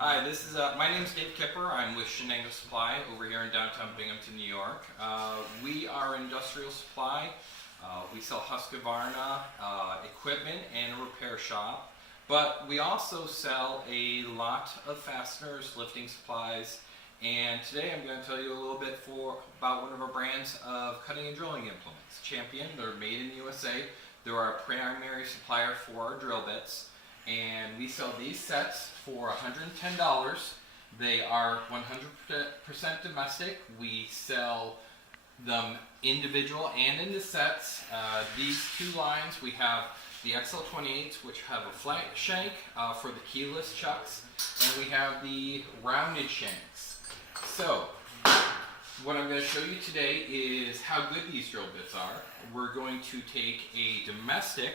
Hi, my name is Dave Kipper. I'm with Chenango Supply over here in downtown Binghamton, New York. We are industrial supply. We sell Husqvarna equipment and a repair shop, but we also sell a lot of fasteners, lifting supplies, and today I'm going to tell you a little bit about one of our brands of cutting and drilling implements. Champion. They're made in the USA. They're our primary supplier for our drill bits. And we sell these sets for $110. They are 100% domestic. We sell them individual and in the sets. These two lines, we have the XL28s, which have a flat shank for the keyless chucks, and we have the rounded shanks. So, what I'm going to show you today is how good these drill bits are. We're going to take a domestic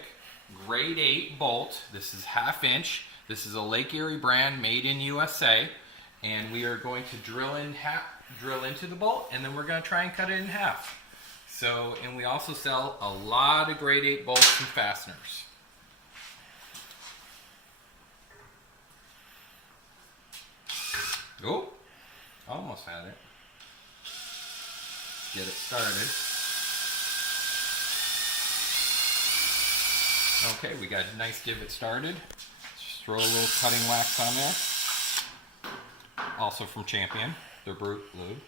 grade 8 bolt. This is 1/2 inch. This is a Lake Erie brand made in USA, and we are going to drill into the bolt, and then we're going to try and cut it in half. So, and we also sell a lot of grade 8 bolts and fasteners. Oh, almost had it. Get it started. Okay, we got a nice divot started. Just throw a little cutting wax on there. Also from Champion, their Brute Lube.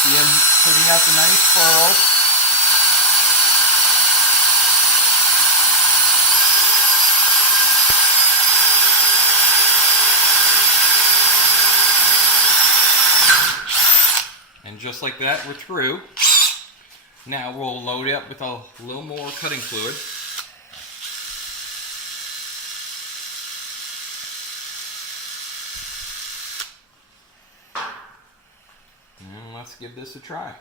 See him putting out the nice furrows. And just like that, we're through. Now we'll load it up with a little more cutting fluid. And let's give this a try.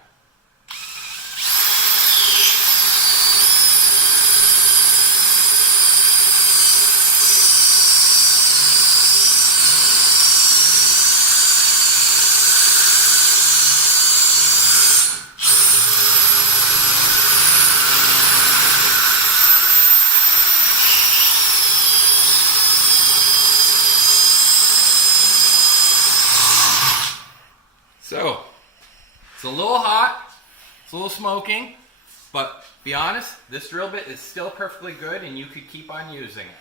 So, it's a little hot, it's a little smoking, but be honest, this drill bit is still perfectly good and you could keep on using it.